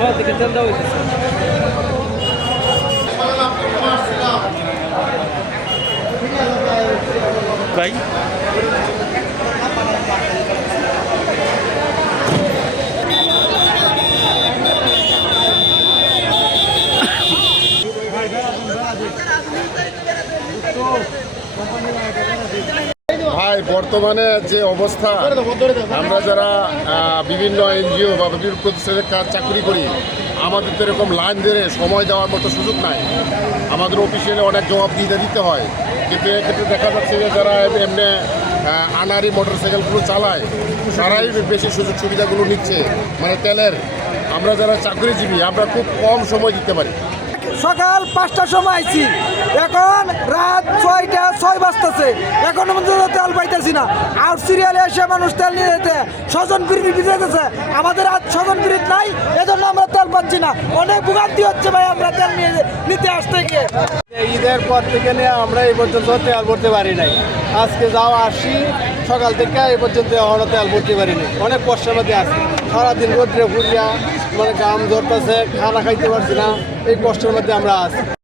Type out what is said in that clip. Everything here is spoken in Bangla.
শহর থেকে তেল দেওয়া হইতেছে। ভাই ভাই বর্তমানে যে অবস্থা, আমরা যারা বিভিন্ন এনজিও বা বিভিন্ন প্রতিষ্ঠানের চাকরি করি, আমাদের তো এরকম লাইন ধরে সময় দেওয়ার মতো সুযোগ নাই। আমাদের অফিসিয়ালে অনেক জবাবদিহিতা দিতে হয়, কিন্তু এক্ষেত্রে দেখা যাচ্ছে যে যারা এমনি আনারি মোটরসাইকেলগুলো চালায় তারাই বেশি সুযোগ সুবিধাগুলো নিচ্ছে, মানে তেলের। আমরা যারা চাকরিজীবী আমরা খুব কম সময় দিতে পারি। সকাল 5টার সময় আইছি, এখন রাত 6 বাজতেছে, এখনো পর্যন্ত তেল পাইতেছি না। আর সিরিয়ালে এসে মানুষ তেল নিয়ে যেতে স্বজন প্রীতি দিতেছে, আমাদের আজ স্বজন প্রীতি নাই, এজন্য আমরা তেল পাচ্ছি না। অনেক ভোগান্তি হচ্ছে ভাই আমরা তেল নিতে আসতে গিয়ে। ঈদের পর থেকে নিয়ে আমরা এই পর্যন্ত তেল ভরতে পারি নাই। আজকে যাও আসি সকাল থেকে এই পর্যন্ত এখনো তেল ভরতে পারি নাই। অনেক কষ্টের মধ্যে আছি, সারাদিন রোদ্রে ঘুরিয়া মানে গাম ধরতেছে, খানা খাইতে পারছি না, এই কষ্টের মধ্যে আমরা আছি।